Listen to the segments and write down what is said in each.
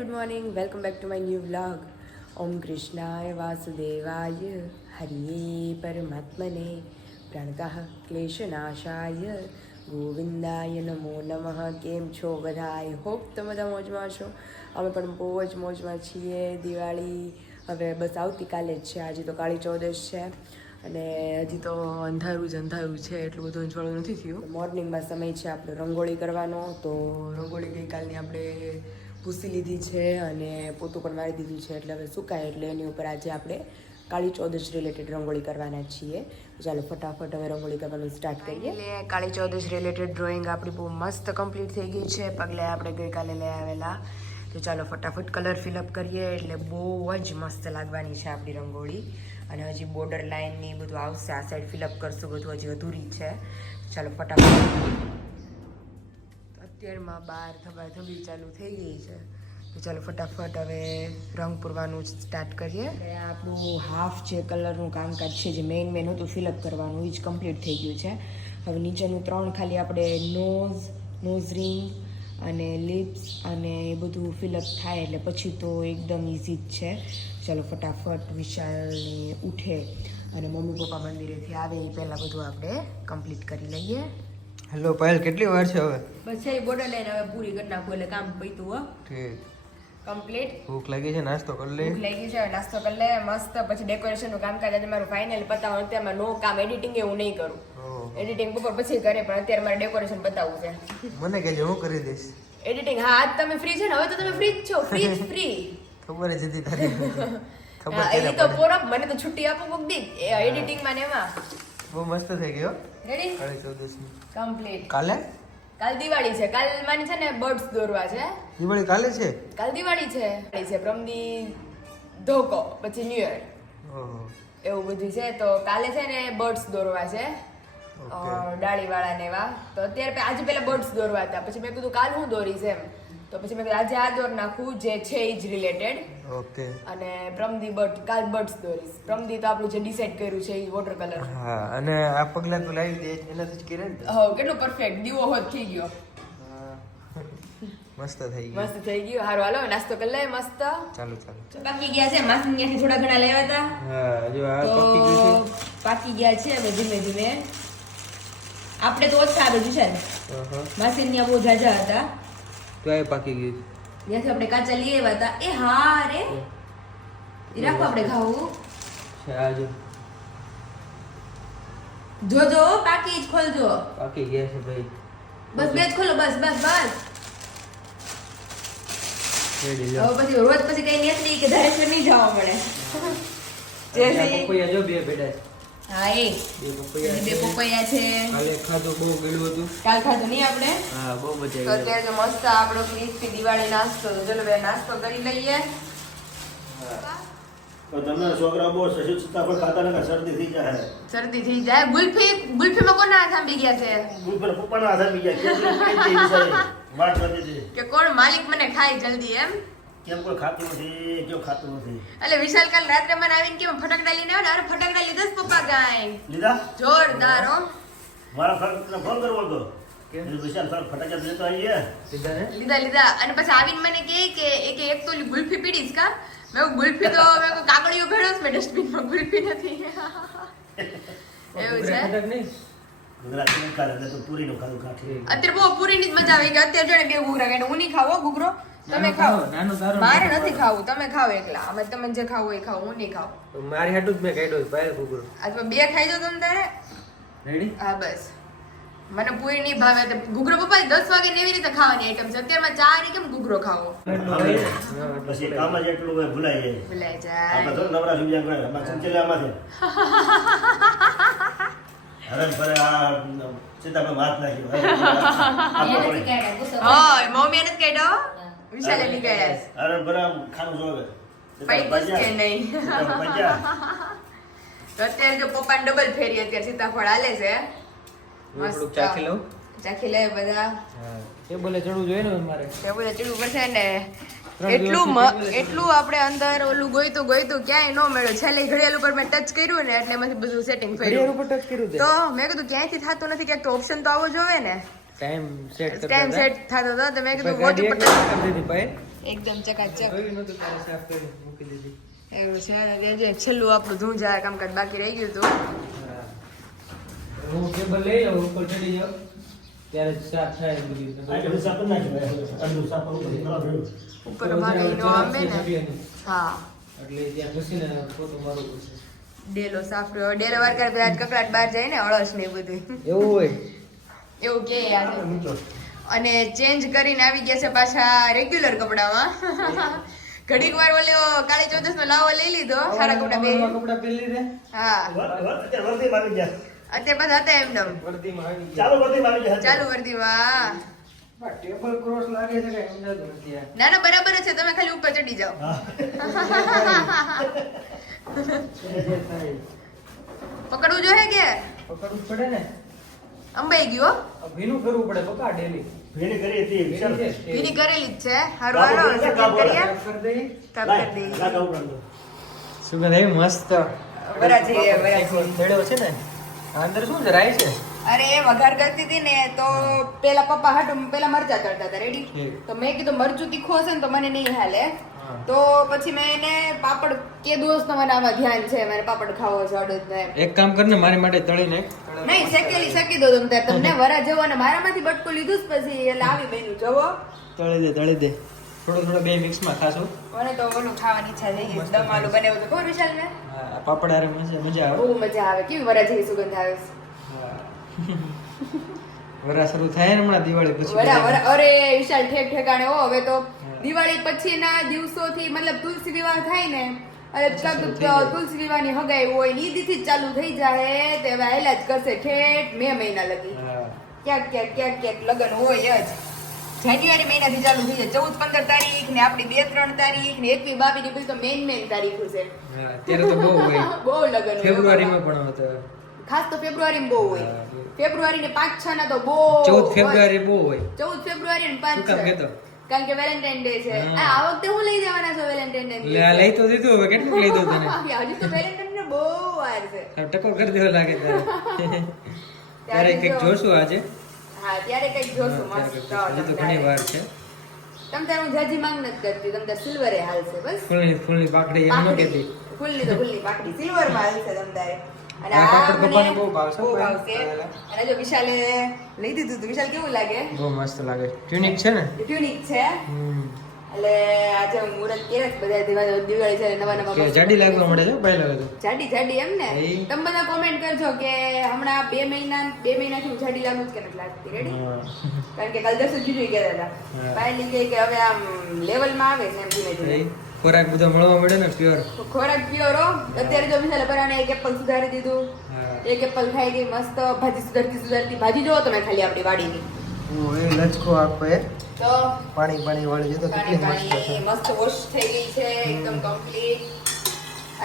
Good morning welcome back to my new vlog ઓમ કૃષ્ણાય વાસુદેવાય હરિયે પરમાત્મને પ્રણતઃ ક્લેશનાશાય ગોવિંદાય નમો નમઃ કેમ છો બધા આઈ હોપ તમે બધા મોજમાં છો અમે પણ બહુ જ મોજમાં છીએ. દિવાળી હવે બસ આવતીકાલે જ છે. આજે તો કાળી ચૌદશ છે. અને હજી તો અંધારું જ અંધારું છે. એટલું બધું અંજવાળું નથી થયું. મોર્નિંગમાં સમય છે આપણે રંગોળી કરવાનો. તો રંગોળી ગઈકાલની આપણે ભૂસી લીધી છે અને પોતું પણ મારી દીધું છે એટલે હવે સુકાય એટલે એની ઉપર આજે આપણે કાળી ચૌદશ રિલેટેડ રંગોળી કરવાના છીએ. ચાલો ફટાફટ હવે રંગોળી કરવાનું સ્ટાર્ટ કરીએ. એટલે કાળી ચૌદશ રિલેટેડ ડ્રોઈંગ આપણી બહુ મસ્ત કમ્પ્લીટ થઈ ગઈ છે. પગલે આપણે ગઈકાલે લઈ આવેલા. તો ચાલો ફટાફટ કલર ફિલઅપ કરીએ. એટલે બહુ જ મસ્ત લાગવાની છે આપણી રંગોળી. અને હજી બોર્ડર લાઇનની બધું આવશે. આ સાઈડ ફિલઅપ કરશું બધું. હજી અધૂરી છે. ચાલો ફટાફટ. અત્યારમાં બાર ધબાધબી ચાલુ થઈ ગઈ છે. તો ચાલો ફટાફટ હવે રંગ પૂરવાનું સ્ટાર્ટ કરીએ. અને આપણું હાફ જે કલરનું કામકાજ છે, જે મેઇન મેન હતું ફિલઅપ કરવાનું એ જ કમ્પ્લીટ થઈ ગયું છે. હવે નીચેનું ત્રણ ખાલી આપણે નોઝ નોઝ રિંગ અને લિપ્સ અને એ બધું ફિલઅપ થાય એટલે પછી તો એકદમ ઇઝી જ છે. ચાલો ફટાફટ વિશાલને ઉઠે અને મમ્મી પપ્પા મંદિરેથી આવે એ પહેલાં બધું આપણે કમ્પ્લીટ કરી લઈએ. હેલો પાયલ કેટલી વાર છે હવે? બસ છે બોર્ડર લાઈન હવે પૂરી કરી નાખું એટલે કામ પૈતું હો. ઠીક. કમ્પ્લીટ ભૂખ લાગી છે નાસ્તો કરી લે. ભૂખ લાગી છે નાસ્તો કરી લે મસ્ત. પછી ડેકોરેશનનું કામકાજ આજે મારું ફાઇનલ પતાવવાનું અત્યારે નો કામ એડિટિંગ એવું નહીં કરું. એડિટિંગ બપોર પછી કરે પણ અત્યારે મારે ડેકોરેશન બતાવવું છે. મને કહેજો હું કરી દઈશ. એડિટિંગ હા આજ તમે ફ્રી છે ને હવે તો તમે ફ્રી જ છો ફ્રી જ ફ્રી ખબર જ હતી તારી. ખબર હા, એ તો પોરબ મને તો છુટ્ટી આપો કોક દી. એડિટિંગમાં ને એમાં. બહુ મસ્ત થઈ ગયો રેડી કમ્પ્લીટ કાલે? કાલ દિવાળી છે. કાલ માની છે ને બર્ડ્સ દોરવા છે. દિવાળી કાલે છે? કાલ દિવાળી છે. દિવાળી છે પ્રમદી ધોકો પછી ન્યુ યર એવું બધું છે. તો કાલે છે ને બર્ડ્સ દોરવા છે. ડાળી ડાળીવાળા ને એવા. તો અત્યારે આજે પેલા બર્ડ્સ દોરવા હતા. પછી મેં કીધું કાલ હું દોરીશ એમ. તો પછી મેં આજે આ દોર નાખું જે છે એ જ રિલેટેડ ઓકે. અને પ્રમદી બટ કાલ બટ્સ દોરીશ. પ્રમદી તો આપણું જે ડિસાઈડ કર્યું છે એ વોટર કલર હા અને આ પગલા તો લાવી દે એનાથી જ કિરણ હા હો કેટલું પરફેક્ટ દીવો હોત થઈ ગયો. મસ્ત થઈ ગયું. મસ્ત થઈ ગયું. હારું હાલો નાસ્તો કરી લે મસ્ત. ચાલો ચાલો. પાકી ગયા છે? માસી ત્યાંથી થોડા ઘણા લેવા હતા. હા જો આ તો ગયું છે. પાકી ગયા છે હવે ધીમે ધીમે. આપણે તો ઓછા આવે છે ને. માસી ત્યાં બહુ જાજા હતા. આ પાકી ગયું ત્યાંથી આપણે કાચા લઈ આવ્યા હતા. એ હા રે. એ. રાખો આપણે ખાવું. છે આ જોજો પાકી જ ખોલજો. પાકી ગયા છે ભાઈ. બસ બે જ ખોલો બસ બસ બસ. હવે પછી રોજ પછી કઈ નહીં કે ધારેશ્વર નહીં જવા મળે. જે આ જો બે બેટા. હા એ બે પપૈયા છે. કાલે ખાધું બહુ ગળ્યું હતું. કાલ ખાધું નહીં આપણે? હા બહુ મજા તો અત્યારે તો મસ્ત આપણો ક્રિસ્પી દિવાળી નાસ્તો તો ચલો બે નાસ્તો કરી લઈએ. તો તમને છોકરા બહુ સસી સીતાફળ ખાતા ને શરદી થઈ જાય. શરદી થઈ જાય. ગુલ્ફી ગુલ્ફીમાં કોના હાથ આંબી ગયા છે? હાથે કે કોણ? માલિક મને ખાય જલ્દી એમ? કેમ કોઈ ખાતું નથી? કેમ ખાતું નથી? એટલે વિશાલ કાલ રાત્રે મને આવીને કેમ ફટાકડા લઈને આવ્યો અરે ફટાકડા લીધા જ પપ્પા ગાય. લીધા? જોરદાર હો. મારા ફ્રેન્ડ ફોન કરવો હતો? વિશાલ સર ફટાકડા લેતો આવીએ. લીધા લીધા અને પછી આવીને મને કહે કે એક એક તો ગુલ્ફી પીડીશ કા? મેં ગુલ્ફી તો મેં કાગળિયો છે મેં ડસ્ટબિનમાં ગુલ્ફી નથી. એવું છે? ગુજરાતી ખાધું અત્યારે બહુ પૂરીની જ મજા આવી ગઈ. અત્યારે જોડે બે ખાઈને ખાવો ઘૂઘરો. તમે ખાઓ. મારે નથી ખાવું. તમે ખાઓ એકલા. અમે તમે જે ખાવું એ ખાઓ હું નહીં ખાવું મારી હાટું જ મેં કાઢ્યો ભાઈ કુકરો આજે બે ખાઈ દો તમે તારે. રેડી હા બસ. મને પૂરી નહીં ભાવે તો ઘૂઘરો પપ્પા દસ વાગે ને એવી રીતે ખાવાની આઈટમ છે. અત્યારમાં ચાર કેમ ઘૂઘરો ખાવો? પછી કામ જ એટલું હોય ભૂલાઈ જાય. ભૂલાઈ આપણે તો નવરા સુવિધા કરે. આ સીતાફળ હાથ નાખ્યો. હા મમ્મી એને વિશાલે ની ગયા અરે બરાબર ખાનું જોવે. પૈકુસ કે નહીં. તો અત્યારે જો પપ્પાને ડબલ ફેરી અત્યારે સીતાફળ હાલે છે. મસ્ત ચાખી લઉં ચાખી લે બધા. ટેબલે ચડવું જોઈએ ને મારે? ટેબલે ચડવું પડશે ને. એટલું એટલું આપણે અંદર ઓલું ગોઈતું તો ક્યાંય નો મળ્યો. છેલ્લે ઘડિયાળ ઉપર મેં ટચ કર્યું ને એટલે એમાંથી બધું સેટિંગ ઘડિયાળ ઉપર ટચ કર્યું તો? મેં કીધું ક્યાંયથી થતું નથી ક્યાંક તો ઓપ્શન તો આવો જોવે ને. ટાઈમ સેટ કરતા ટાઈમ સેટ થતો હતો તો મેં કીધું મોટી પટ્ટી કરી દીધી ભાઈ. એકદમ ચકાચક જોયું નહોતું તારે સાફ કરી મૂકી દીધી. એવું છે અને જે- જે છેલ્લું આપણું ધૂંઝા કામકાજ બાકી રહી ગયું હતું હું કેબલ લઈ લઉં ઉપર ચડી જાઉં ત્યારે સાફ થાય બધું સાફ નાખ્યું. સાફ કરવું પડે. ખરાબ રહ્યું. ઉપર અમારે ઈનો આવે ને હા એટલે ત્યાં ઘસીને પોતું મારવું ડેલો સાફ રહ્યો ડેલો વાર કરે કકડાટ બહાર જાય ને અળસ ને બધું એવું હોય એવું કે આજે અને ચેન્જ કરીને આવી ગયા છે પાછા રેગ્યુલર કપડામાં ઘડીક વાર ઓલ્યો કાળી ચૌદસ નો લાવો લઈ લીધો સારા કપડા પહેરી કપડા પહેરી લીધા હા અત્યારે વર્ધીમાં આવી ગયા. અત્યારે પાછા હતા એમને વર્દીમાં આવી ગયા. ચાલુ વર્ધીમાં આવી ગયા. ચાલુ વર્દીમાં બા, ટેબલ ક્રોસ લાગે છે કે નથી આ. ના ના બરાબર છે તમે ખાલી ઉપર ચડી જાઓ. જે જે. પકડવું જોઈએ કે પકડવું પડે ને અંબાઈ ગયો? ભીનું કરવું પડે બકા ડેલી? ભીની કરી હતી. વિશાલ. ભીની કરેલી જ છે. હારું હારો કરીએ. કરી લાય, કરી આવું સુગંધ એવી મસ્ત. વરાજી વરાજી. છે ને? અંદર શું છે રાઈ છે? અરે એ વઘાર કરતી હતી ને તો પેલા પપ્પા હાટ પેલા મરચા કરતા હતા. રેડી તો મેં કીધું મરચું તીખું હશે ને તો મને નહીં હાલે. તો પછી મેં એને પાપડ કે દોસ્ત મને આમાં ધ્યાન છે મારે પાપડ ખાવો છે અડદ ને એક કામ કરને મારી માટે તળી નાખ. નહીં શેકેલી શેકી દો તમે તમને વરા જવો અને મારામાંથી બટકું લીધું જ પછી એ લાવી બન્યું જવો તળી દે તળી દે. થોડો થોડો બે મિક્સમાં ખાશું. મને તો ઓલું ખાવાની ઈચ્છા થઈ ગઈ. દમ આલુ બનાવ્યું તો ખબર વિશાલ ને હા, પાપડ આરે મજા મજા આવે. બહુ મજા આવે. કેવી વરા જેવી સુગંધ આવે. વરા શરૂ થાય ને હમણાં દિવાળી પછી વરા વરા. અરે વિશાલ ઠેક ઠેકાણે ઓ હવે તો દિવાળી પછીના દિવસોથી મતલબ તુલસી વિવાહ થાય ને જાય. તુલસી વિવાહની હગાઈ હોય ને દીથી ચાલુ થઈ જાય તે હવે આયલા જ કરશે. ઠેઠ મે મહિના લગી. ક્યાંક ક્યાંક ક્યાંક ક્યાંક લગ્ન હોય જ. જાન્યુઆરી મહિનાથી ચાલુ થઈ જાય. ચૌદ પંદર તારીખ ને આપણી બે ત્રણ તારીખ ને એકવી બાવી ની તો મેન મેન તારીખ છે. ત્યારે તો બહુ હોય. બહુ લગ્ન ફેબ્રુઆરીમાં પણ હતો ખાસ તો ફેબ્રુઆરીમાં બહુ હોય. ફેબ્રુઆરી ને પાંચ છ ના તો બહુ ચૌદ ફેબ્રુઆરી બહુ હોય. ચૌદ ફેબ્રુઆરી ને પાંચ છ. કારણ કે વેલેન્ટાઇન ડે છે. આ વખતે હું લઈ જવાના છો વેલેન્ટાઇન ડે લઈ તો દીધું હવે કેટલું લઈ દઉં તને? હજી તો વેલેન્ટાઇન ને બહુ વાર છે. હવે ટકો કરી દેવો લાગે તારે. ત્યારે કંઈક જોશું આજે? હા ત્યારે કંઈક જોશું મસ્ત. હજી તો ઘણી વાર છે. તમ તારે હું જાજી માંગ નથી કરતી તમ તારે સિલ્વરે હાલશે બસ. ફૂલની ફૂલની પાકડી એમ ન. કહેતી. ફૂલની તો ફૂલની પાકડી સિલ્વરમાં હાલશે તમ તારે. અને આ આ મને બહુ ભાવશે, બહુ ભાઈ. ભાવશે. અને જો વિશાલે લઈ દીધું હતું વિશાલ કેવું લાગે? બહુ મસ્ત લાગે. ટ્યુનિક છે ને? ટ્યુનિક છે? એટલે આજે હું મુહૂર્ત બધા દિવાળી દિવાળી છે નવા નવા જાડી લાગવા મળે છે પહેલા તો. જાડી જાડી એમ ને? તમે બધા કોમેન્ટ કરજો કે હમણાં બે મહિના બે મહિનાથી હું જાડી લાગુ જ કે નથી લાગતી. રેડી કારણ કે કાલ દસ જ જીજુ ગયા હતા. પાયલી કહે કે હવે આમ લેવલમાં આવે ને એમ ધીમે ધીમે. ખોરાક બધો મળવા મળે ને પ્યોર ખોરાક પ્યોરો અત્યારે જો મિસાલે પરાને એક એપલ સુધારી દીધું. એક એપલ ખાઈ ગઈ મસ્ત ભાજી સુધારતી સુધારતી ભાજી જોવો તમે ખાલી આપણી વાડીની. ઓ એ લચકો આખો એ. તો? પાણી પાણી વાળી તો કેટલી મસ્ત છે. મસ્ત વોશ થઈ ગઈ છે એકદમ કમ્પ્લીટ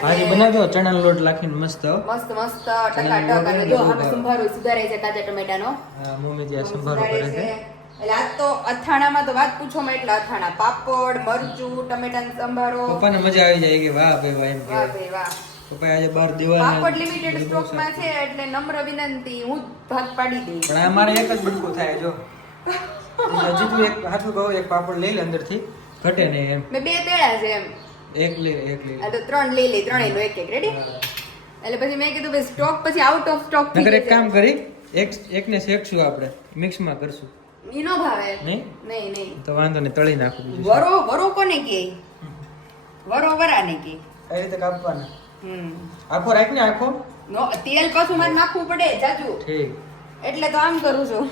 ભાજી બનાવ્યો ચણાનો લોટ નાખીને મસ્ત. મસ્ત મસ્ત ટકા ટકા જો આપણે સંભારો સુધારે છે કાચા ટમેટાનો. હા, મમ્મી જે સંભારો કરે છે. એટલે આજ તો અથાણામાં તો વાત પૂછો માં એટલા અથાણા. પાપડ મરચું ટમેટાનો સંભારો. પપ્પાને મજા આવી જાય કે વાહ ભાઈ વાહ એમ વાહ ભાઈ વાહ. પપ્પા આજે બાર દિવાલ પાપડ લિમિટેડ સ્ટોકમાં છે એટલે નમ્ર વિનંતી હું ભાગ પાડી દઈશ. પણ અમારે એક જ બટકું થાય જો. હજી તું એક હાથું કહું એક પાપડ લઈ લે અંદરથી ઘટે નહીં એમ. મેં બે તેડા છે એમ. એક લઈ લે, એક લઈ આ તો ત્રણ લઈ લઈ ત્રણેય નો એક એક. રેડી એટલે પછી મેં કીધું ભાઈ સ્ટોક પછી આઉટ ઓફ સ્ટોક નકર એક કામ કરી એક એકને શેકશું આપણે? મિક્સમાં કરશું. ઈ નો ભાવે. નહીં? નહીં નહીં. તો વાંધો નહીં તળી નાખું વરો વરો કોને કે? વરો વરાને કે. એ રીતે કાપવાના? હમ. આખો રાખ ને આખો. નો તેલ પાછું મારે નાખવું પડે જાજુ. ઠીક. એટલે તો આમ કરું છું.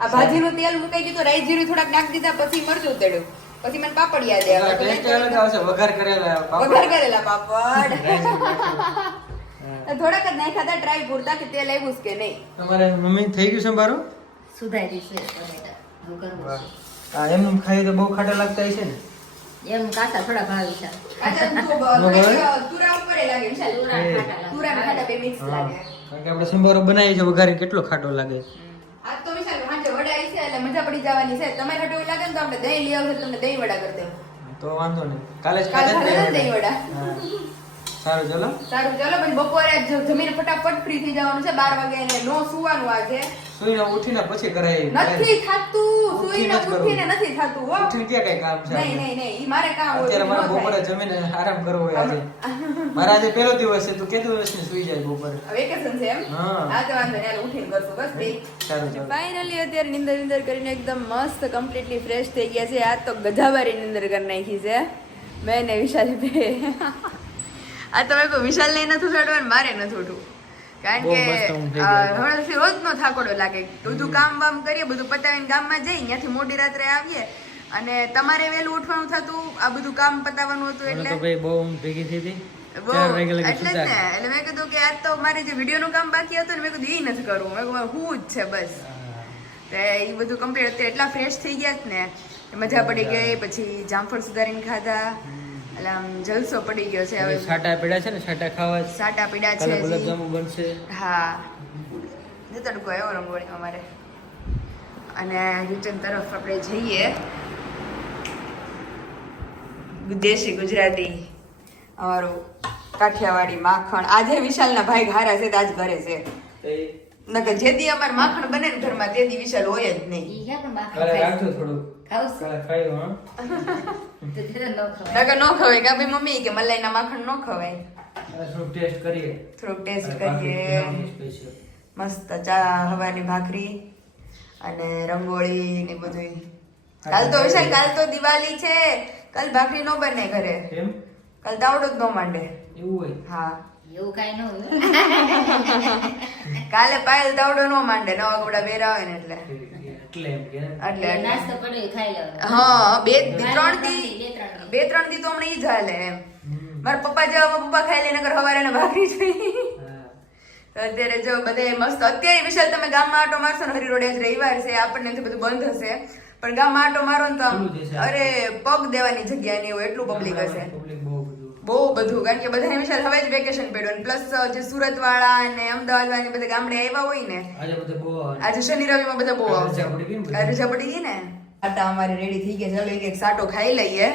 આ ભાજીનું તેલ મુકાઈ ગયું તો રાઈ જીરું થોડાક નાખી દીધા પછી મરચું તેડ્યું પછી મને પાપડ યાદ આવ્યા ટેસ્ટ મેં અલગ આવશે વઘાર કરેલા પાપડ. વઘાર કરેલા પાપડ. થોડાક જ નાખ્યા હતા ટ્રાય પૂરતા કે તેલ આવ્યું છે કે નહીં. તમારે મમ્મી થઈ ગયું મારું? સુધારી છે ટમેટા હવે કરવું વાહ. આ એમનું ખાઈ તો બહુ ખાટા લાગતા હશે ને? એમ કાચા થોડા ભાવી છે. હા. આપણે સંભારો બનાવીએ છીએ વઘારી કેટલો ખાટો લાગે. છે મજા પડી જવાની છે. તમારે ખાટો લાગે ને તો આપણે દહીં લઈ આવશે તમને દહીં વડા કરી દેવું તો વાંધો નહીં. કાલે જ કાલ દહીં વડા. હા. સારું ચલો. સારું ચલો પછી બપોરે જમીને ફટાફટ ફ્રી થઈ જવાનું છે બાર વાગે એને નો સુવાનું આજે. સુઈને ઉઠીને પછી કરાય નથી થાતું સુઈને ઉઠીને નથી થાતું હો. ઉઠીને કે કઈ કામ છે નહીં નહીં નહીં ઈ મારે કામ હોય અત્યારે મારે બપોરે જમીને આરામ કરવો હોય આજે. મારા આજે પહેલો દિવસ છે તું કેતું દિવસ ને સુઈ જાય બપોરે. વેકેશન છે એમ? હા. તો વાંધો નહીં ઉઠીને કરશું બસ સારું ફાઇનલી અત્યારે નિંદર નિંદર કરીને એકદમ મસ્ત કમ્પ્લીટલી ફ્રેશ થઈ ગયા છે. આ તો ગધાવારી નિંદર કરી નાખી છે. મેં ને વિશાલી બે. આ તમે કોઈ વિશાલ ને નથી ઉઠાડવા ને મારે નથી ઉઠવું. કારણ કે. હમણાંથી રોજનો થાકોડો લાગે. બધું કામ વામ કરીએ બધું પતાવીને ગામમાં જઈ ત્યાંથી મોડી રાત્રે આવીએ. અને તમારે વહેલું ઉઠવાનું થતું આ બધું કામ પતાવવાનું હતું એટલે તો ભાઈ બહુ ભેગી થઈ હતી. બહુ. એટલે જ ને એટલે મેં કીધું કે આજ તો મારે જે વિડીયોનું કામ બાકી હતું ને મેં કીધું એ નથી કરવું. મેં કીધું હું જ છે બસ. તો એ બધું કમ્પ્લીટ અત્યારે એટલા ફ્રેશ થઈ ગયા જ ને. મજા પડી ગઈ પછી જામફળ સુધારીને ખાધા. એટલે આમ જલસો પડી ગયો છે હવે. સાટા પીડા છે ને સાટા ખાવા સાટા પીડા છે. ગુલાબજાંબુ બનશે. હા. જો તડકો આવ્યો રંગોળી અમારે. અને રિટર્ન તરફ આપણે જઈએ. દેશી ગુજરાતી અમારું કાઠિયાવાડી માખણ. આજે વિશાલના ભાઈ ઘારા છે તો આજ ઘરે છે. નકર જે દી અમાર માખણ બને ને ઘરમાં તે દી વિશાલ હોય જ નહીં. ઈ ક્યાં પણ માખણ રાખજો થોડું ખાવશે? હા. ન ખવાય. નકર ન ખવાય. કે ભાઈ મમ્મી કે મલાઈના માખણ નો ખવાય? થોડુંક ટેસ્ટ કરીએ. થોડુંક ટેસ્ટ કરીએ. મસ્ત ચા હવાની ભાખરી અને રંગોળી ને બધું કાલ તો વિશાલ કાલ તો દિવાળી છે. કાલ ભાખરી નો બને ઘરે. કેમ કાલ દાવડો જ નો માંડે. એવું હોય? હા. એવું કઈ ન કાલે પાયલ તાવડો ન માંડે નવા કપડા બેરા આવે ને એટલે. હા બે ત્રણ બે ત્રણ દી. બે ત્રણથી તો હમણાં ઈ જ હાલે એમ. મારા પપ્પા જેવા પપ્પા ખાઈ લે નગર હવારે એને ભાખરી જોઈ અત્યારે જો બધે મસ્ત અત્યારે વિશાલ તમે ગામમાં આટો મારશો ને હરી રોડે આજ રવિવાર છે આપણને તો બધું બંધ હશે. પણ ગામમાં આટો મારો ને તો. અરે પગ દેવાની જગ્યા નહીં હોય એટલું પબ્લિક હશે. બહુ બધું. કારણ કે બધાને વિશાલ હવે જ વેકેશન પડ્યું પ્લસ જે સુરત વાળા અને અમદાવાદ વાળા બધા ગામડે આવ્યા હોય ને આજે બધે. શનિ રવિમાં બધા બહુ આવશે રજા પડી ગઈ ને આટા અમારે રેડી થઈ ગયા ચાલો એક એક સાટો ખાઈ લઈએ.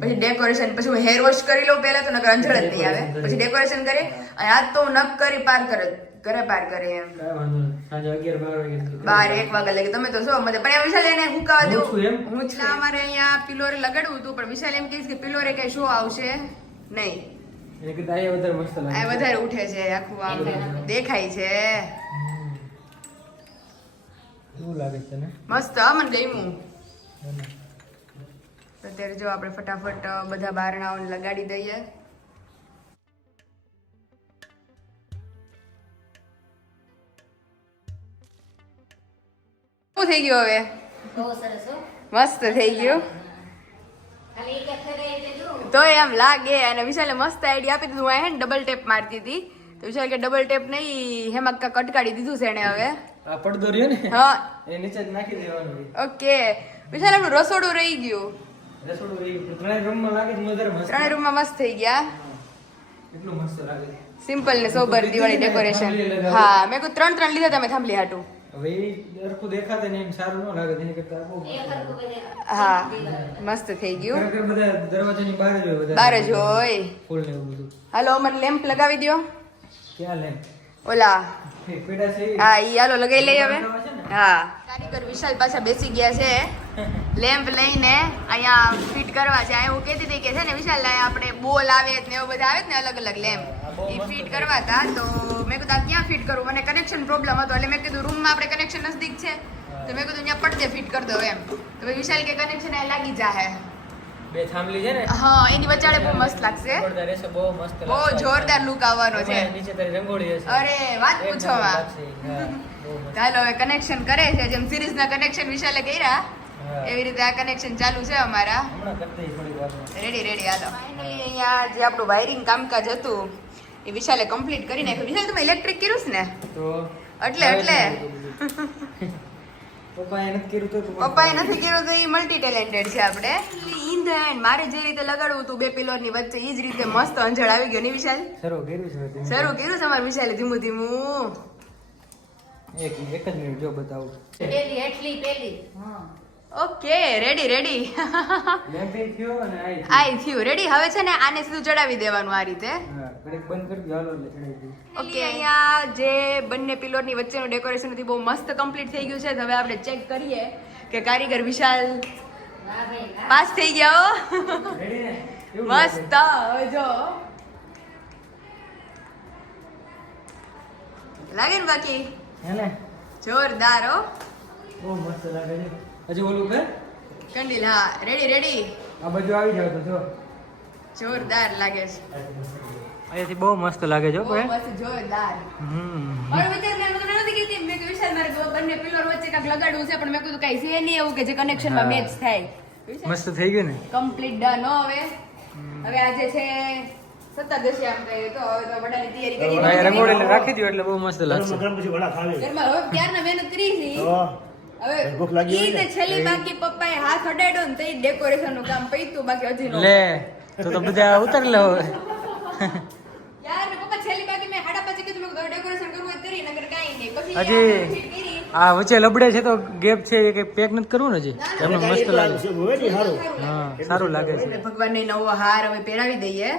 પછી ડેકોરેશન પછી હું હેર વોશ કરી લઉં પહેલા તો નકર અંજળ જ નહીં આવે. પછી ડેકોરેશન કરીએ. અને આજ તો હું નક કરી પાર કરે ઘરે પાર કરે એમ. બાર એક વાગ્યા લાગે. તમે તો શું મજા પણ એમ વિશાલ એને હુકાવા હું છું એમ? દેવું હું છું. અમારે અહીંયા પિલોરે લગાડવું હતું પણ વિશાલ એમ કહીશ કે પિલોરે કઈ શો આવશે. નહીં. વધારે મસ્ત લાગે. આ વધારે ઉઠે છે આખું આમ દેખાય છે. લાગે મસ્ત મને ગમ્યું. અત્યારે જો આપણે ફટાફટ બધા બારણાઓને લગાડી દઈએ. શું થઈ ગયું હવે? બહુ સરસ હો. મસ્ત થઈ ગયું ખાલી એક એક કરે એટલે જો. તો એમ લાગે અને વિશાલે મસ્ત આઈડિયા આપી દીધું. હે ડબલ ટેપ મારતી હતી. તો વિશાલ કે ડબલ ટેપ નહીં હેમાં કટકાડી દીધું છે એને હવે. આ પડદો રહ્યો ને હા. એ નીચે જ નાખી દેવાનું ઓકે. વિશાલ આપણું રસોડું રહી ગયું. રસોડું રહી ગયું. ત્રણેય રૂમમાં લાગે છે વધારે મસ્ત. ત્રણેય રૂમમાં મસ્ત થઈ ગયા. એટલું મસ્ત લાગે. સિમ્પલ ને સોબર દિવાળી ડેકોરેશન હા મેં કોઈ ત્રણ ત્રણ લીધા તમે થાંભલી હાટું. હવે એ હરખું દેખાતા ને એમ સારું ન લાગે તેની કરતા બહુ હા મસ્ત થઈ ગયું. બધા દરવાજાની બહાર જ હોય. બાર જ હોય. ફૂલ ને એવું બધું. હાલો મને લેમ્પ લગાવી દ્યો. ક્યાં લેમ્પ? ઓલા. પેડા છે હા ઈ હાલો લગાવી લઈ હવે? હા. કારીગર વિશાલ પાછા બેસી ગયા છે. લેમ્પ લઈને અહીંયા ફિટ કરવા છે. હું કહેતી હતી કે છે ને વિશાલ અહીંયા આપણે બોલ આવે ને એવું બધા આવે જ ને અલગ અલગ લેમ્પ. એ ફિટ કરવા હતા તો મેં કીધું ક્યાં ફિટ કરું? મને કનેક્શન પ્રોબ્લેમ હતો એટલે મેં કીધું રૂમમાં આપણે કનેક્શન નજદીક છે. તો મેં કીધું ત્યાં પડદે ફિટ કરી દો એમ. તો ભાઈ વિશાલ કે કનેક્શન આ લાગી જાહે. બે થાંભલી છે ને? હા એની વચાળે બહુ મસ્ત લાગશે. બહુ મસ્ત બહુ જોરદાર લુક આવવાનો છે. નીચે તારી રંગોળી હશે. અરે વાત પૂછો મસ્ત. ચાલો હવે કનેક્શન કરે છે જેમ સિરીઝના કનેક્શન વિશાલે કર્યા એવી રીતે આ કનેક્શન ચાલુ છે અમારા. રેડી રેડી હાલો. ફાઇનલી અહીંયા જે આપણું વાયરિંગ કામકાજ હતું એ વિશાલે કમ્પ્લીટ કરી નાખ્યું. વિશાલ તમે ઇલેક્ટ્રિક કર્યું છે ને? તો એટલે એટલે. પપ્પાએ નથી કર્યું તો તું પપ્પાએ નથી કર્યું તો એ મલ્ટી ટેલેન્ટેડ છે આપણે. ઈંધણ મારે જે રીતે લગાડવું હતું બે પિલરની વચ્ચે એ જ રીતે મસ્ત અંજળ આવી ગયો ને વિશાલ? શરૂ કર્યું છે શરૂ કર્યું છે અમારું વિશાલે ધીમું ધીમું. એક એક જ મિનિટ જો બતાવું. પેલી એટલી પેલી. હા. ઓકે રેડી રેડી લેમ્પિંગ થયો અને આઈ થયું. રેડી હવે છે ને આને સીધું ચડાવી દેવાનું આ રીતે. હા. ઘડીક બંધ કરી દો હાલો એટલે ચડાવી દઈએ. ઓકે અહીંયા જે બંને પિલોરની વચ્ચેનું ડેકોરેશન હતી બહુ મસ્ત કમ્પ્લીટ થઈ ગયું છે. તો હવે આપણે ચેક કરીએ કે કારીગર વિશાલ. પાસ થઈ ગયા હો. મસ્ત હવે જો. લાગે ને બાકી? હે ને? જોરદાર હો. બહુ મસ્ત લાગે છે. હજી ઓલું કર. કંડીલ હા રેડી રેડી આ બધું આવી જાવ તો જો. જોરદાર લાગે છે. અહીંયાથી બહુ મસ્ત લાગે છે બહુ મસ્ત જોરદાર. હમ. મારો વિચાર મેં નથી કીધી મેં કીધું વિશાલ મારે બંને પિલર વચ્ચે કાક લગાડવું છે પણ મેં કીધું કાંઈ છે નહીં એવું કે જે કનેક્શનમાં હા. મેચ થાય મસ્ત થઈ ગયું ને? કમ્પ્લીટ ડન હવે. હવે આજે છે સત્તરદશી આમ કહીએ તો હવે તો બધાની તૈયારી કરી રંગોળી રાખી દો એટલે બહુ મસ્ત લાગશે. ગરમ ગરમ પછી વડા ખાવે. ઘરમાં હવે ત્યારના મહેનત કરી છે હવે ભૂખ લાગી હોય ઈ ને? છેલ્લી બાકી પપ્પાએ હાથ અડાડ્યો ને તો ડેકોરેશનનું કામ પૈતું બાકી હજી લે તો તો બધા ઉતર લો હવે. હજી આ વચ્ચે લબડે છે તો ગેપ છે એ કઈ પેક નથી કરવું ને હજી? એમને મસ્ત લાગે. છે સારું. હા સારું લાગે છે. ભગવાનને નવો હાર હવે પહેરાવી દઈએ.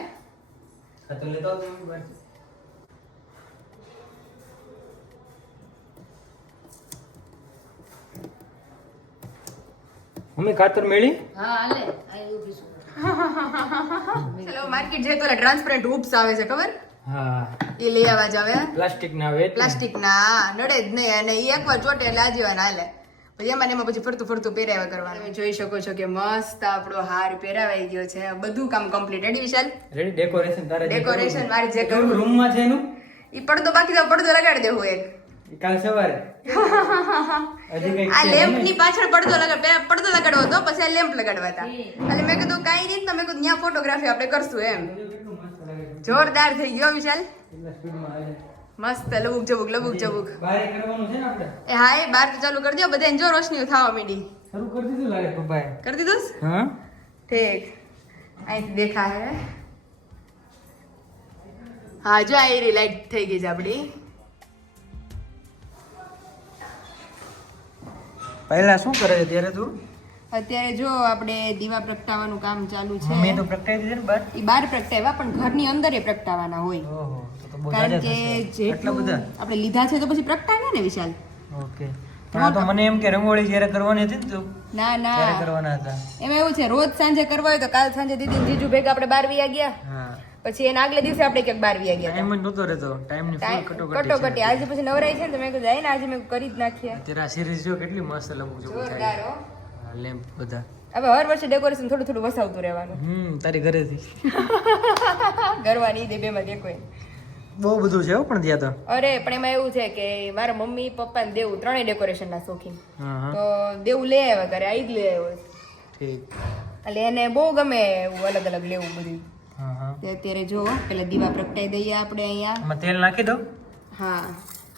અમે ખાતર મેળી? હા હાલે. ચલો માર્કેટ જઈએ તો ટ્રાન્સપરન્ટ હૂપ્સ આવે છે ખબર? હા. એ લઈ આવવા જ આવે પ્લાસ્ટિક ના આવે પ્લાસ્ટિક ના નડે જ નહીં અને ઈ એકવાર ચોટે એટલે આજીવન હાલે. પછી એમાં એમાં પછી ફરતું ફરતું પહેરાવ્યા કરવાનું. તમે જોઈ શકો છો કે મસ્ત આપણો હાર પહેરાવાઈ ગયો છે. બધું કામ complete ready Vishal? Ready decoration તારે ડેકોરેશન મારે જે કરવું. રૂમમાં છે એનું? ઈ પડદો બાકી તો પડદો લગાડી દેવું એક. કાલ સવારે? આ લેમ્પની પાછળ પડદો લગાડ પડદો લગાડવો હતો પછી આ લેમ્પ લગાડવા હતા. એટલે મેં કીધું કાંઈ નહીં તો મેં કીધું ત્યાં ફોટોગ્રાફી આપણે કરશું એમ. જોરદાર થઈ ગયો વિશાલ. મસ્ત લબુક જબુક લબુક જબુક એ હા એ બાર તો ચાલુ કરી દો બધાને જો રોશની થવા માંડી. શરૂ કરી દીધું લાગે પપ્પાએ. કરી દીધું હા. ઠીક. અહીંથી દેખાય હા. જો આ એરી લાઈટ થઈ ગઈ છે આપણી. પહેલા શું કરે છે ત્યારે તું? અત્યારે જો આપણે દીવા પ્રગટાવવાનું કામ ચાલુ છે. મેં તો પ્રગટાવી દીધું ને બાર? એ બહાર પ્રગટાવ્યા પણ ઘરની અંદર એ પ્રગટાવવાના હોય કારણ કે જેટલું આપણે લીધા છે તો પછી પ્રગટાવ્યા ને વિશાલ? ઓકે. પણ તો મને એમ કે રંગોળી જ્યારે કરવાની હતી ને તો ના ના. કરવાના હતા. એમાં એવું છે રોજ સાંજે કરવા હોય તો કાલ સાંજે દીદી જીજુ ભેગા આપણે બાર વ્યા ગયા. પછી એના આગલે દિવસે આપણે ક્યાંક બાર વ્યા ગયા ટાઈમ જ નહોતો રહેતો. ટાઈમની ફૂલ કટોકટી કટોકટી. આજે પછી નવરાઈ છે ને તો મેં કીધું જાય ને આજે મેં કરી જ નાખીએ. આ સિરીઝ જો કેટલી મસ્ત લંબુ જો જોરદાર હો. લેમ્પ બધા. હવે હર વર્ષે ડેકોરેશન થોડું થોડું વસાવતું રહેવાનું. હમ તારી ઘરેથી. ગરવાની દે બેમાં જે કોઈ બહુ બધું છે પણ ત્યાં તો. અરે પણ એમાં એવું છે કે મારા મમ્મી પપ્પા ને દેવું ત્રણેય ડેકોરેશન ના શોખીન. તો દેવું લે આવ્યા ઘરે આઈ જ લે આવ્યો ઠીક. એટલે એને બહુ ગમે એવું અલગ અલગ લેવું બધું. તે અત્યારે જો પેલા દીવા પ્રગટાઈ દઈએ આપણે અહીંયા. તેલ નાખી દો હા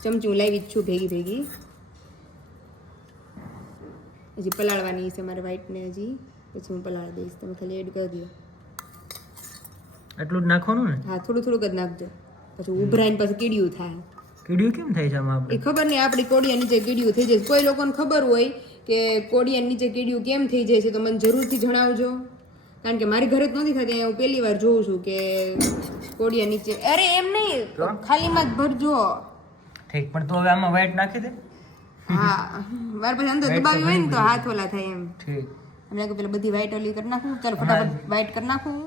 ચમચું લાવી જ છું ભેગી ભેગી. હજી પલાળવાની છે મારે વ્હાઈટને હજી. પછી હું પલાળી દઈશ તમે ખાલી એડ કરી દો. એટલું જ નાખવાનું ને? હા થોડું થોડુંક જ નાખજો. પછી ઉભરાઈને પછી કીડિયું થાય. કીડિયું કેમ થાય છે આમાં એ ખબર નહીં આપણી કોડિયા નીચે કીડિયું થઈ જાય કોઈ લોકોને ખબર હોય કે કોડિયા નીચે કીડિયું કેમ થઈ જાય છે તો મને જરૂરથી જણાવજો. કારણ કે મારી ઘરે જ નથી થતી હું પહેલી વાર જોઉં છું કે કોડિયા નીચે. અરે એમ નહીં ખાલીમાં જ ભરજો ઠીક પણ તો હવે આમાં વેટ નાખી દે. હા મારે પછી અંદર દબાવી હોય ને તો હાથ ઓલા થાય એમ. ઠીક. એમ લાગે પેલા બધી વ્હાઈટ ઓલી કરી નાખું ચાલો ફટાફટ વ્હાઈટ કરી નાખું.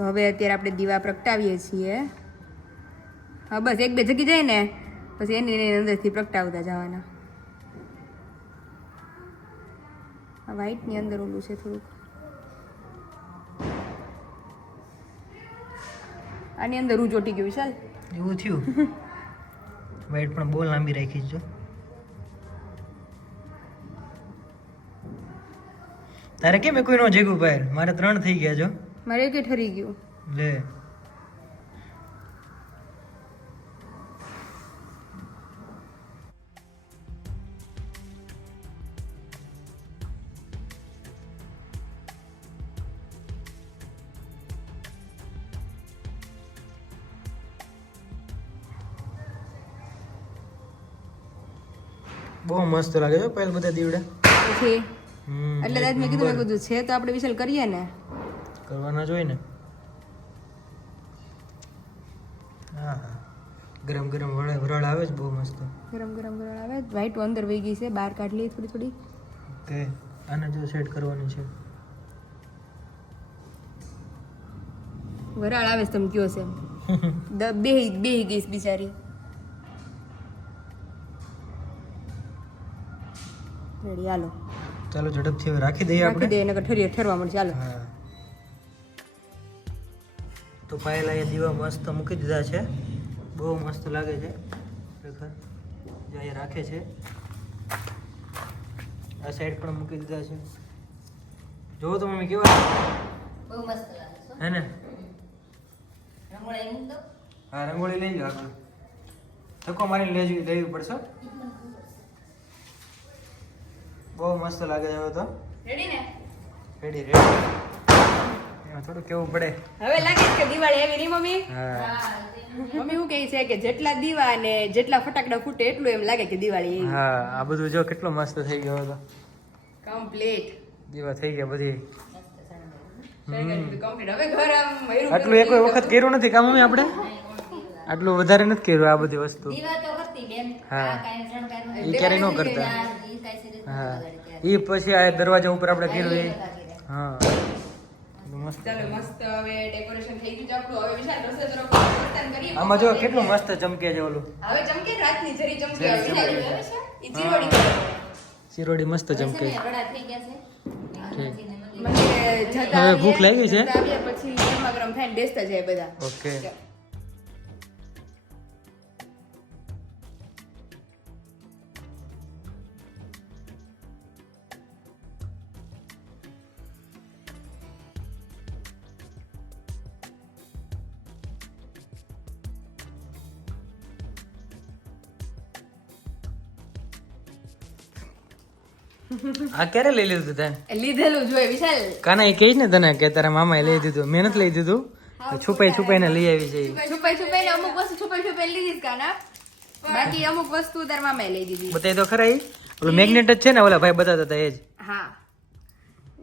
તો હવે અત્યારે આપણે દીવા પ્રગટાવીએ છીએ. હા બસ એક બે જગી જાય ને પછી એની એની અંદરથી પ્રગટાવતા જવાના. આ વ્હાઈટની અંદર ઓલું છે થોડુંક. આની અંદર રૂ ચોટી ગયું વિશાલ એવું થયું? વ્હાઈટ પણ બહુ લાંબી રાખી છે જો. તારે કેમ એ કોઈ નો જેગું ભાઈ મારે ત્રણ થઈ ગયા જો. મારે કે ઠરી ગયું. લે. બહુ મસ્ત લાગે છે પહેલા બધા દીવડા. એટલે દાદ મેં કીધું મેં કીધું છે તો આપણે વિશાલ કરીએ ને? કરવાના જ હોય ને. હા હા. ગરમ ગરમ વળ વરાળ આવે છે બહુ મસ્ત. ગરમ ગરમ વરળ આવે વ્હાઈટ અંદર વહી ગઈ છે બહાર કાઢ લઈ થોડી થોડી. ઓકે આને જો સેટ કરવાની છે. વરાળ આવે છે તમે કયો છે બેહી બેહી ગઈ બિચારી. રેડી હાલો. ચાલો ઝડપથી રાખી દઈએ રાખી દઈએ નકર ઠરીએ ઠરવા મળશે. ચાલો તો પાયેલા એ દીવા મસ્ત મૂકી દીધા છે. બહુ મસ્ત લાગે છે. ખરેખર. જે રાખે છે. આ સાઈડ પણ મૂકી દીધા છે. જોવો તો મમ્મી કેવા બહુ મસ્ત લાગે છે. હે ને? રંગોળી મૂક હા રંગોળી લઈ લો આગળ. ધક્કો મારીને લેવી લેવી પડશે. બહુ મસ્ત લાગે છે હવે તો. રેડી ને? રેડી રેડી થોડું કેવું પડે. હવે લાગે કે દિવાળી આવી નહીં મમ્મી? હા. મમ્મી શું કહે છે કે જેટલા દીવા અને જેટલા ફટાકડા ફૂટે એટલું એમ લાગે કે દિવાળી હા આ બધું જો કેટલો મસ્ત થઈ ગયો હતો. કમ્પ્લીટ દીવા થઈ ગયા બધી. કમ્પ્લીટ હવે ઘર આટલું એક વખત કર્યું નથી કામ અમે આપણે? આટલું વધારે નથી કર્યું આ બધી વસ્તુ. દીવા તો કરતી બેન. હા. આ કાંઈ ક્યારેય ન કરતા. હા. એ પછી આ દરવાજા ઉપર આપણે કર્યું એ. હા. મસ્ત ચાલો મસ્ત હવે ડેકોરેશન થઈ ગયું આપણું. હવે વિશાલ રસોઈ તરફ વર્તન કરીએ. આમાં જો કેટલું મસ્ત ચમકે છે ઓલું. હવે ચમકે રાતની જરી ચમકે. વિશાલ ચમકે. છે? ઈ ચીરોડી કરે. મસ્ત ચમકે. રડા થઈ ગયા છે. જતા હવે ભૂખ લાગી છે? પછી ગરમા ગરમ થઈને બેસતા જાય બધા. ઓકે. આ ક્યારે લઈ લીધું તે લીધેલું જોઈએ વિશાલ કાના એ કહે ને તને કે તારા મામાએ લઈ દીધું મેં નથી લઈ દીધું તો છુપાઈ છુપાઈને લઈ આવી છે ઈ. છુપાઈ છુપાઈને અમુક વસ્તુ છુપાઈ છુપાઈ લીધી જ કાના બાકી અમુક વસ્તુ તાર મામાએ લઈ દીધી બતાવી તો ખરા ઈ ઓલું મેગ્નેટ જ છે ને ઓલા ભાઈ બતાવતા હતા એ જ हाँ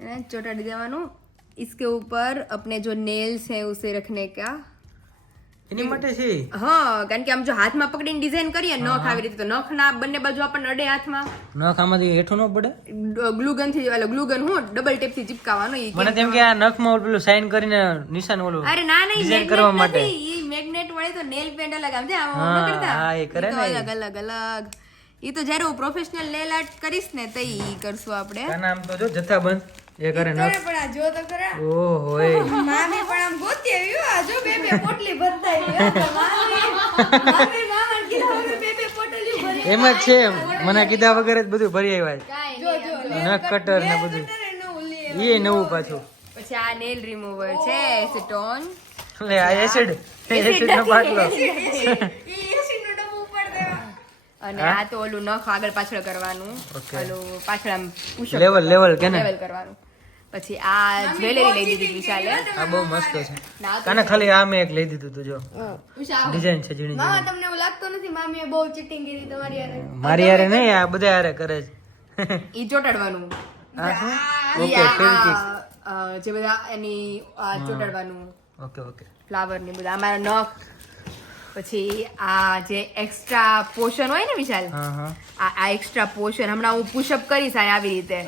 એને ચોટાડી દેવાનું इसके ऊपर अपने जो नेल्स है उसे रखने का એની માટે છે. હા કારણ કે આમ જો હાથમાં પકડીને ડિઝાઇન કરીએ નખ આવી રીતે તો નખના બંને બાજુ આપણને અડે હાથમાં. નખ આમાંથી હેઠો ન પડે? ગ્લુગનથી એટલે ગ્લુગન હું ડબલ ટેપથી ચીપકાવાનો ઈ મને તેમ કે આ નખમાં પેલું સાઇન કરીને નિશાન ઓલું અરે ના નહીં ઈ કરવા માટે. ઈ મેગ્નેટ વડે તો નેલ પેન્ટ અલગ આમ છે આમ ન કરતા. હા, એ કરે ને. અલગ અલગ અલગ. ઈ તો જ્યારે હું પ્રોફેશનલ નેલ આર્ટ કરીશ ને તો ઈ કરશું આપણે. આમ તો જો જથ્થાબંધ એ કરે અરે પણ આ જો તો ખરા ઓ હોય. મામી પણ આમ ગોતી આવી આ જો બે બે પોટલી ભરતા આવી મામી મામી મામા કીધું બે બે પોટલી ભરી એમ જ છે મને કીધા વગર જ બધું ભરી આવ્યા જો જો નખ કટર ને બધું. એ નવું પાછું. પછી આ નેલ રિમૂવર છે એસિટોન લે આ એસિડ એસિડ નો બાટલો અને આ તો ઓલું નખ આગળ પાછળ કરવાનું. ઓલું પાછળ આમ લેવલ લેવલ કે ને? કરવાનું. પછી આ જ્વેલરી લઈ દીધી વિશાલે. આ બહુ મસ્ત છે. કાને ખાલી આ મેં એક લઈ દીધું તું જો. ડિઝાઇન છે જીણી મામા તમને એવું લાગતું નથી? મામીએ બહુ ચીટિંગ કરી તમારી હારે. મારી યારે નહીં આ બધા યારે કરે છે. ઈ ચોટાડવાનું. ઓકે થેન્ક યુ જે બધા એની આ ચોટાડવાનું ઓકે ઓકે ફ્લાવર ને બધા. અમારા નખ પછી આ જે એક્સ્ટ્રા પોર્શન હોય ને વિશાલ હા હા. આ આ એક્સ્ટ્રા પોર્શન હમણાં હું પુશઅપ કરીશ આવી રીતે.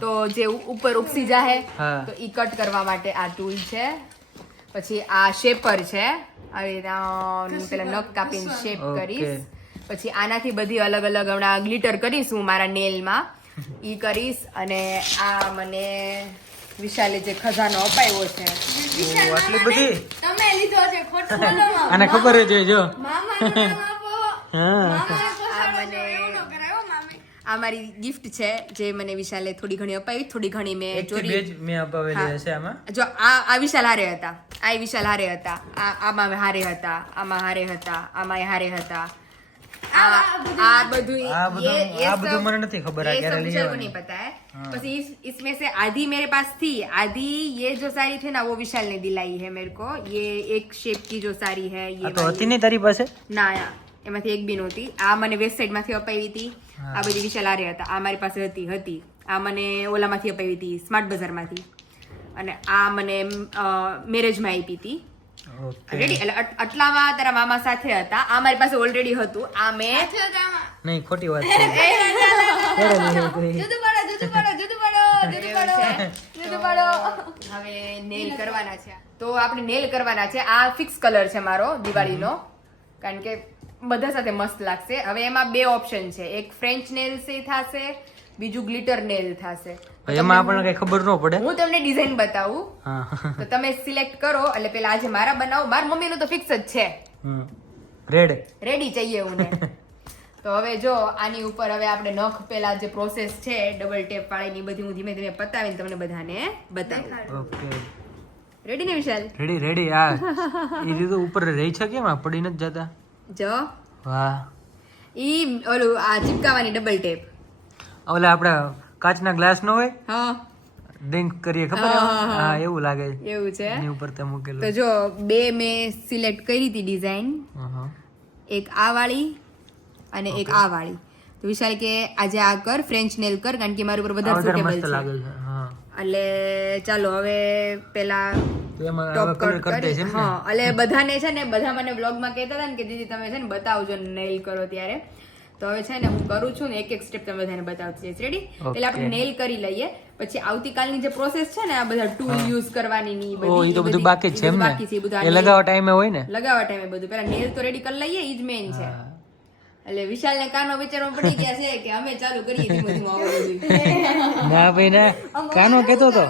તો જે ઉપર ઉપસી જાહે તો ઈ કટ કરવા માટે આ ટૂલ છે. પછી આ શેપર છે. આવી રીતે પેલા નખ કાપીને શેપ કરીશ. પછી આનાથી બધી અલગ અલગ હમણાં ગ્લિટર કરીશ હું મારા નેલમાં ઈ કરીશ અને આ મને વિશાલે જે ખજાનો અપાયો છે. આટલી બધી? તમે લીધો છે ખોટું બોલો ખબર જ. હોય જો મામાનું હા આ મને આ મારી ગિફ્ટ છે જે મને વિશાલે થોડી ઘણી અપાવી થોડી ઘણી મેં ચોરી મેં અપાવેલી હશે આમાં. જો આ આ વિશાલ હારે હતા. આ વિશાલ હારે હતા. આ આમાં હારે હતા. આમાં હારે હતા. આમાં હારે હતા. આ આ બધું આ બધું- ये- ये આ બધું सब- મને નથી ખબર આ ये ક્યારે सब લઈ मुझे को આવવાની. नहीं पता है बस इस इसमें से आधी मेरे पास थी आधी ये जो साड़ी थी ना वो विशाल ने दिलाई है मेरे को ये एक शेप की जो साड़ी है ये આ તો वाली। હતી નહીં તારી પાસે ના યા એમાંથી એક બી નહોતી આ મને વેસ્ટ સાઈડમાંથી અપાવી હતી આ બધી વિશાલ આરે હતા આ મારી પાસે હતી હતી આ મને ઓલામાંથી અપાવી હતી સ્માર્ટ બજારમાંથી અને આ મને મેરેજમાં આપી હતી ઓકે રેડી એટલે આટલામાં તારા મામા સાથે હતા. આ મારી પાસે ઓલરેડી હતું. આ મેં નહીં ખોટી વાત છે? જુદું પાડો જુદું પાડો જુદું પાડો જુદું પાડો. જુદું પાડો. હવે નેલ કરવાના છે. તો આપણે નેલ કરવાના છે. આ ફિક્સ કલર છે મારો દિવાળીનો. કારણ કે બધા સાથે મસ્ત લાગશે. હવે એમાં બે ઓપ્શન છે. એક ફ્રેન્ચ નેલ નેલ્સ થશે બીજું ગ્લિટર નેલ થશે. એમાં આપણને કઈ ખબર ન પડે. હું તમને ડિઝાઇન બતાવું. તો તમે સિલેક્ટ કરો એટલે પેલા આજે મારા બનાવો. માર મમ્મીનું તો ફિક્સ જ છે. રેડ રેડી ચાહીએ હું તો હવે જો આની ઉપર હવે આપણે નખ પેલા જે પ્રોસેસ છે ડબલ ટેપ વાળીની બધી હું ધીમે ધીમે પતાવીને તમને બધાને બતાવું. ઓકે રેડી ને વિશાલ? રેડી રેડી આ એ રીતે ઉપર રહી છે કેમ? આ પડી નથી જતા. જો. વાહ. ઈ ઓલું આ ચિપકાવાની ડબલ ટેપ ઓલા આપણે કાચના ગ્લાસ નો હોય? હા. ડ્રિંક કરીએ ખબર હા, એવું લાગે. છે. એવું છે? એની ઉપર તે મૂકેલું. તો જો બે મેં સિલેક્ટ કરી હતી ડિઝાઇન. એક આ વાળી અને એક આ વાળી. તો વિશાલ કે આજે આ કર ફ્રેન્ચ નેલ કર કારણ કે મારું ઉપર વધારે સુટેબલ મસ્ત છે. લાગે છે હા. એટલે ચાલો હવે પેલા? હા એટલે બધાને છે ને બધા મને બ્લોગમાં કહેતા હતા ને કે દીદી તમે છે ને બતાવજો નેલ કરો ત્યારે. તો હવે છે ને હું કરું છું ને એક એક સ્ટેપ તમે બધાને બતાવતી જઈશ. રેડી એટલે આપણે નેલ કરી લઈએ. પછી આવતીકાલની જે પ્રોસેસ છે ને આ બધા ટૂલ યુઝ કરવાની ની બધી તો બધું બાકી છે બાકી છે બધું લગાવવા ટાઈમે હોય ને? લગાવવા ટાઈમે બધું. પેલા નેલ તો રેડી કરી લઈએ ઈ જ મેઈન છે. એટલે વિશાલ ને કાનો વિચારવા પડી ગયા છે કે અમે ચાલુ કરીએ ધીમે ધીમે ના ભાઈ ના. કાનો કેતો તો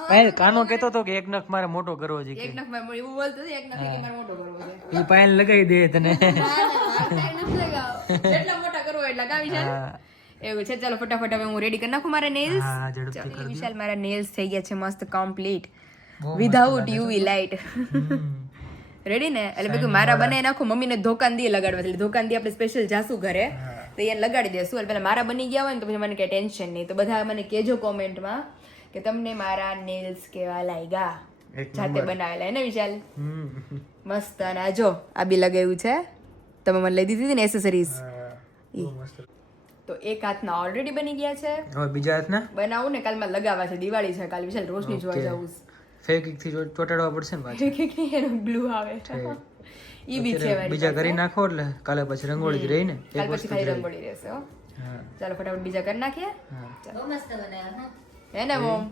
પાયલ કાનો કેતો તો કે એક નખ મારે મોટો કરવો છે એક નખ મારે એવું બોલતો એક નખ કે મારે મોટો કરવો છે. એ પાયલ લગાવી દે તને. જેટલા મોટા કરવો એટલા કા વિશાલ એવું છે ચાલો ફટાફટ હવે હું રેડી કરી નાખું મારા નેલ્સ વિશાલ મારા નેલ્સ થઈ ગયા છે મસ્ત complete without UV light. Ready ને? એટલે મેં કીધું મારા બને નાખું મમ્મીને ધોકાન દી લગાડવા. એટલે ધોકાન દી આપણે સ્પેશિયલ જાસુ ઘરે તો એને લગાડી દેશું. એટલે પેલા મારા બની ગયા હોય ને તો પછી મને કઈ ટેન્શન નહીં. તો બધા મને કેજો કોમેન્ટમાં કે તમને મારા નેલ્સ કેવા લાગ્યા? જાતે બનાવેલા. એને ને વિશાલ મસ્ત. અને આ જો આ બી લગાવ્યું છે. તમે મને લઈ દીધી હતી ને એસેસરીઝ. તો એક હાથના ઓલરેડી બની ગયા છે. હવે બીજા હાથના? બનાવું ને કાલમાં લગાવવા છે. દિવાળી છે કાલ વિશાલ રોશની જોવા જવું ફેવિક થી ચોટાડવા પડશે ને પાછું. છે કે એનો ગ્લુ આવે ઈ બી છે બીજા કરી નાખો એટલે કાલે પછી રંગોળી જ રહી ને એક પછી ખાલી રંગોળી રહેશે હો. ચાલો ફટાફટ બીજા કરી નાખીએ. બહુ મસ્ત બનાવ્યા હે. ને મોમ?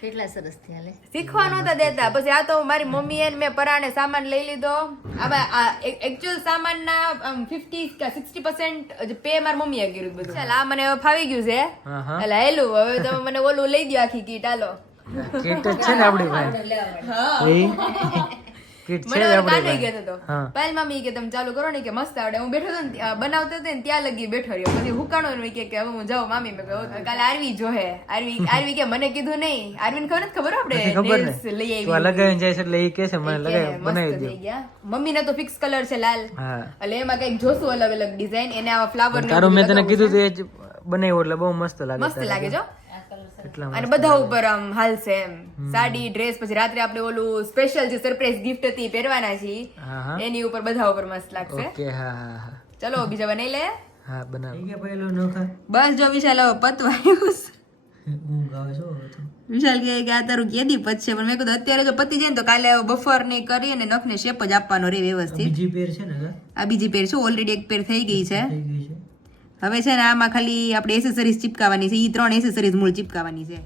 કેટલા સરસ થયા લે. શીખવા નહોતા દેતા. પછી આ તો મારી મમ્મીએ ને મેં પરાણે સામાન લઈ લીધો. આ એકચ્યુઅલ સામાનના ફિફ્ટી કે સિક્સટી પર્સન્ટ પે મારી મમ્મીએ કર્યું બધું. ચાલ આ મને ફાવી ગયું છે. હા હા. એટલે હેલું હવે તમે મને ઓલું લઈ દો આખી કીટ હાલો. કીટ છે ને આપણી પાસે. કીટ છે આપણી કે તમે ચાલુ કરો ને કે મસ્ત આવડે. હું બેઠો હતો બનાવતો હતો ને ત્યાં લગી બેઠો રહ્યો. પછી હુકાણો ને કે હવે હું જાઉં મામી. મેં કહ્યું કાલે આરવી જોહે આરવી આરવી કે મને કીધું નહીં. આરવીને ખબર નથી ખબર આપણે? નથી ને. લઈ આવી લગાવીને જાય છે એટલે એ કે છે મને લગાવી બનાવી દો થઈ ગયા. તો ફિક્સ કલર છે લાલ. એટલે એમાં કંઈક જોશું અલગ અલગ ડિઝાઇન એને આવા ફ્લાવર તારું મેં તને કીધું એ બનાવ્યું એટલે બહુ મસ્ત લાગે મસ્ત લાગે જો અને બધા ઉપર આમ હાલશે એમ. સાડી ડ્રેસ પછી રાત્રે આપણે ઓલું સ્પેશિયલ જે સરપ્રાઈઝ ગિફ્ટ હતી પહેરવાના છીએ. એની ઉપર બધા ઉપર મસ્ત લાગશે. ઓકે હા હા હા. ચલો બીજા બનાવી લે. હા બનાવ. ગયા પહેલો નોખા. બસ જો વિશાલ હવે પતવાયું વિશાલ કહે કે આ તારું કેદી પતશે પણ મેં કીધું અત્યારે જો પતી જાય ને તો કાલે બફર ને કરી અને નખને શેપ જ આપવાનો રે વ્યવસ્થિત. બીજી પેર છે ને આ બીજી પેર છે ઓલરેડી એક પેર થઈ ગઈ છે. થઈ ગઈ છે. હવે છે ને આમાં ખાલી આપણે એસેસરીઝ ચિપકાવાની છે એ ત્રણ એસેસરીઝ મૂળ ચીપકાવાની છે.